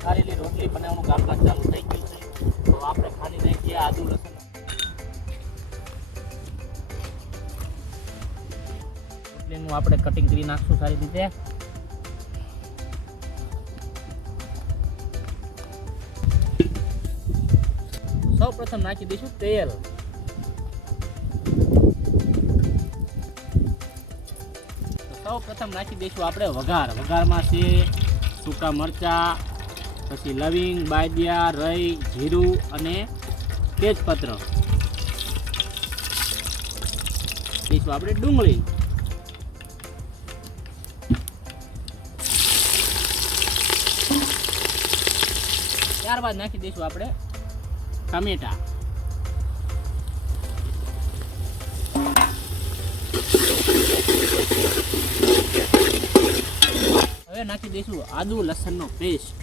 વઘારેલી રોટલી બનાવવાનું કામકાજ ચાલુ થઈ ગયું છે. તો આપણે ખાલી નાખીએ આદુ લસણ. રોટલીનું આપણે કટિંગ કરી નાખશું સારી રીતે. સૌ પ્રથમ નાખી દઈશું તેલ. સૌ પ્રથમ નાખી દઈશું આપણે વઘાર. વઘારમાં છે સૂકા મરચાં, પછી લવિંગ, બાદિયા, રઈ, જીરું અને તેજપત્ર. દઈશું આપણે ડુંગળી. ત્યારબાદ નાખી દઈશું આપણે ટમેટા. હવે નાખી દઈશું આદુ લસણનો પેસ્ટ.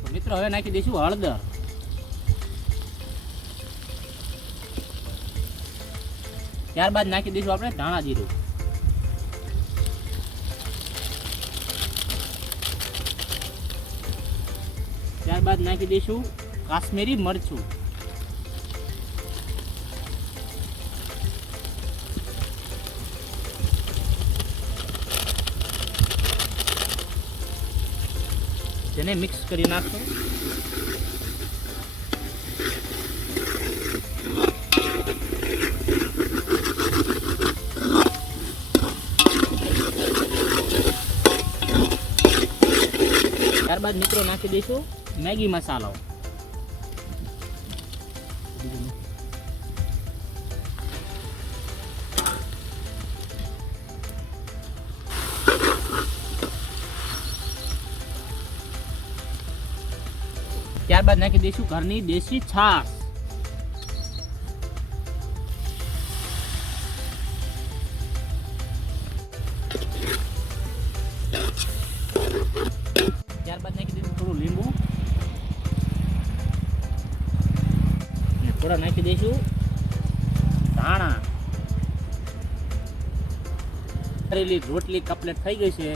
તો મિત્રો હવે નાખી દઈશું હળદર. ત્યારબાદ નાખી દઈશું આપણે ધાણા જીરું. ત્યારબાદ નાખી દઈશું કાશ્મીરી મરચું. તેને મિક્સ કરી નાખશું. ત્યારબાદ મિત્રો નાખી દઈશું મેગી મસાલો. ત્યારબાદ નાખી દઈશું ઘરની દેશી છાશ. ત્યારબાદ નાખી દઈશું થોડું લીંબુ. થોડા નાખી દઈશું ધાણા. કરેલી રોટલી કમ્પ્લીટ થઈ ગઈ છે.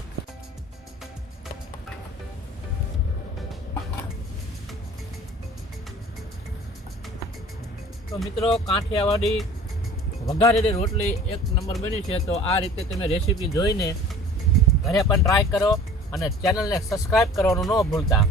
તો મિત્રો કાઠિયાવાડી વઘારેલી રોટલી એક નંબર બની છે. તો આ રીતે તમે રેસીપી જોઈને ઘરે પણ ટ્રાય કરો અને ચેનલને સબસ્ક્રાઈબ કરવાનું ન ભૂલતા.